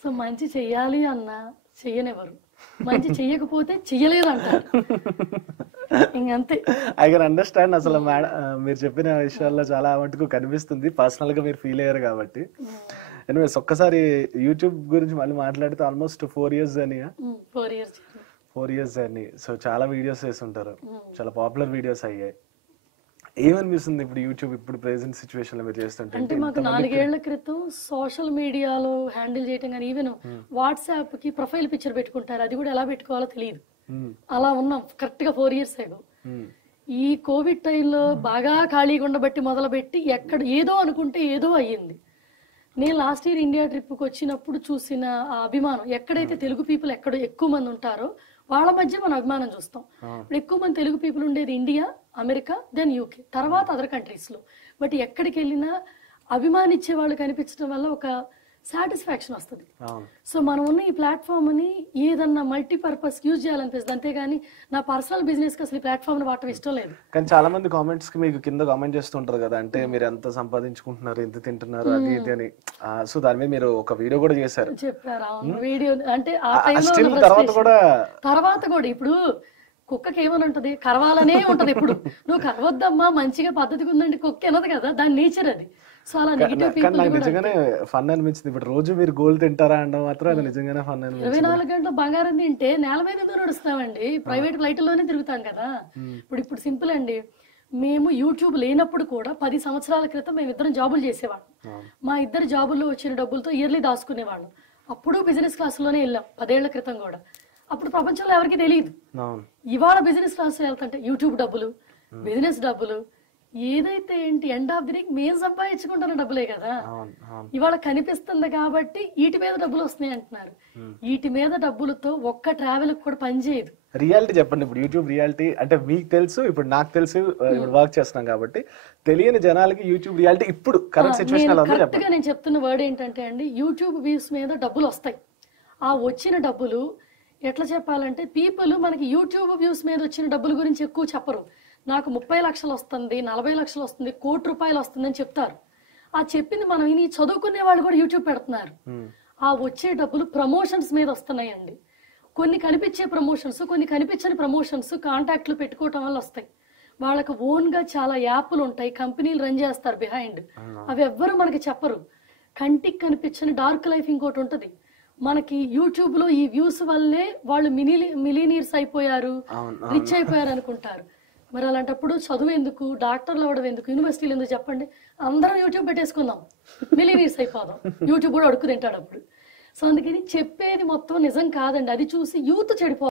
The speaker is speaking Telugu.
సో మంచి చెయ్యాలి అన్నా చెయ్యనివ్వరు, మంచి చెయ్యకపోతే చెయ్యలేదు అంటారు. ఇంకంతే. I can understand. అసలు మీరు చెప్పిన విషయాల్లో చాలా మటుకు కనిపిస్తుంది, పర్సనల్ గా మీరు ఫీల్ అయ్యారు కాబట్టి. ఎనీవేస్ ఒక్కసారి యూట్యూబ్ గురించి మళ్ళీ మాట్లాడితే almost 4 years journey. 4 years journey. So చాలా వీడియోస్ చేస్తుంటారు, చాలా పాపులర్ వీడియోస్ అయ్యాయి. ఏమనిపిస్తుంది ఇప్పుడు యూట్యూబ్ ఇప్పుడు ప్రెసెంట్ సిచ్యువేషన్ లో మీరు చేస్తుంటే? అంటే మాకు 4 ఏళ్ల క్రితం సోషల్ మీడియాలో హ్యాండిల్ చేయటం కానీ, ఈవెన్ వాట్సాప్ కి ప్రొఫైల్ పిక్చర్ పెట్టుకుంటారు, అది కూడా ఎలా పెట్టుకోవాలో తెలియదు. అలా ఉన్నాం కరెక్ట్ గా 4 years ago. ఈ కోవిడ్ టైంలో బాగా ఖాళీగా ఉండబట్టి మొదలుపెట్టి ఎక్కడ ఏదో అనుకుంటే ఏదో అయ్యింది. నేను లాస్ట్ ఇయర్ ఇండియా ట్రిప్కి వచ్చినప్పుడు చూసిన ఆ అభిమానం, ఎక్కడైతే తెలుగు పీపుల్ ఎక్కడ ఎక్కువ మంది ఉంటారో వాళ్ళ మధ్య మనం అభిమానం చూస్తాం. ఇప్పుడు ఎక్కువ మంది తెలుగు పీపుల్ ఉండేది ఇండియా, అమెరికా, దెన్ యూకే, తర్వాత అదర్ కంట్రీస్ లో. బట్ ఎక్కడికి వెళ్ళినా అభిమానించే వాళ్ళు కనిపించడం వల్ల ఒక సాటిస్ఫాక్షన్ వస్తుంది. సో మనం ఉన్న ఈ ప్లాట్ఫామ్ ని ఏదన్నా మల్టీపర్పస్ యూజ్ చేయాలనిపిస్తుంది, అంతేగాని నా పర్సనల్ బిజినెస్ కి అసలు ఈ ప్లాట్ఫామ్ ని వాడటం ఇష్టం లేదు. కానీ చాలా మంది కామెంట్స్ కి మీకు కింద కామెంట్ చేస్తుంటారు కదా, అంటే మీరు ఎంత సంపాదించుకుంటున్నారు, ఎంత తింటున్నారు, అది ఇది అని. సో దాని మీద మీరు ఒక వీడియో కూడా చేశారు. చెప్పారు, అవును. వీడియో అంటే ఆ తర్వాత కూడా ఇప్పుడు కుక్కకి ఏమని ఉంటది, కరవాలనే ఉంటది. ఇప్పుడు నువ్వు కరవద్దమ్మా మంచిగా పద్ధతిగా ఉందండి కుక్క అనదు కదా, దాని నేచర్ అది. సో అలా నెగిటివ్ పీపుల్ నిజంగానే ఫన్ అనిపించింది. ఇప్పుడు రోజు మీరు గోల్ తింటారా అంటే మాత్రం అది నిజంగానే ఫన్ అనిపించింది. 24 గంటలు బంగారం తింటే నేల మీద ఎందుకు నడుస్తామండి, ప్రైవేట్ ఫ్లైట్లోనే తిరుగుతాం కదా. ఇప్పుడు సింపుల్ అండి, మేము యూట్యూబ్ లేనప్పుడు కూడా 10 సంవత్సరాల క్రితం మేము ఇద్దరం జాబులు చేసేవాళ్ళం. మా ఇద్దరు జాబుల్లో వచ్చిన డబ్బులతో ఇయర్లీ దాచుకునేవాళ్ళం. అప్పుడు బిజినెస్ క్లాసులోనే వెళ్ళాం 10 ఏళ్ల క్రితం కూడా. అప్పుడు ప్రపంచంలో ఎవరికి తెలియదు. ఇవాళ బిజినెస్ క్లాస్ వెళ్తుంటే యూట్యూబ్ డబ్బులు, బిజినెస్ డబ్బులు, ఏదైతే ఏంటి ఎండ్ ఆఫ్ ది డే మేము సంపాదించుకుంటున్న డబ్బులే కదా. ఇవాళ కనిపిస్తుంది కాబట్టి వీటి మీద డబ్బులు వస్తున్నాయి అంటున్నారు. వీటి మీద డబ్బులతో ఒక్క ట్రావెల్ కూడా పనిచేయదు. రియాలిటీ చెప్పండి. ఇప్పుడు యూట్యూబ్ రియాలిటీ అంటే మీకు తెలుసు, ఇప్పుడు నాకు తెలుసు, ఇప్పుడు వర్క్ చేస్తున్నాం కాబట్టి తెలియని జనాలకి యూట్యూబ్ రియాలిటీ ఇప్పుడు కరెంట్ సిచువేషన్ కరెక్ట్ గా నేను చెప్తున్న వర్డ్ ఏంటంటే అండి, యూట్యూబ్ వ్యూస్ మీద డబ్బులు వస్తాయి. ఆ వచ్చిన డబ్బులు ఎట్లా చెప్పాలంటే, పీపుల్ మనకి యూట్యూబ్ వ్యూస్ మీద వచ్చిన డబ్బుల గురించి ఎక్కువ చెప్పరు. నాకు 30 లక్షలు వస్తుంది, 40 లక్షలు వస్తుంది, ₹1 కోటి వస్తుంది అని చెప్తారు. ఆ చెప్పింది మనం విని చదువుకునే వాళ్ళు కూడా యూట్యూబ్ పెడుతున్నారు. ఆ వచ్చే డబ్బులు ప్రమోషన్స్ మీద వస్తున్నాయండి. కొన్ని కనిపించే ప్రమోషన్స్, కొన్ని కనిపించని ప్రమోషన్స్ కాంటాక్ట్లు పెట్టుకోవటం వల్ల వస్తాయి. వాళ్ళకి ఓన్ గా చాలా యాప్లు ఉంటాయి, కంపెనీలు రన్ చేస్తారు బిహైండ్. అవి ఎవ్వరు మనకి చెప్పరు. కంటికి కనిపించని డార్క్ లైఫ్ ఇంకోటి ఉంటది. మనకి యూట్యూబ్ లో ఈ వ్యూస్ వల్లే వాళ్ళు మిలీనియర్స్ అయిపోయారు, రిచ్ అయిపోయారు అనుకుంటారు. మరి అలాంటప్పుడు చదువు ఎందుకు, డాక్టర్లు అవ్వడం ఎందుకు, యూనివర్సిటీలు ఎందుకు చెప్పండి? అందరం యూట్యూబ్ పెట్టేసుకుందాం, మిలీనియర్స్ అయిపోదాం. యూట్యూబ్ కూడా అడుగు తింటాడు అప్పుడు. సో అందుకని చెప్పేది మొత్తం నిజం కాదండి, అది చూసి యూత్ చెడిపోతారు.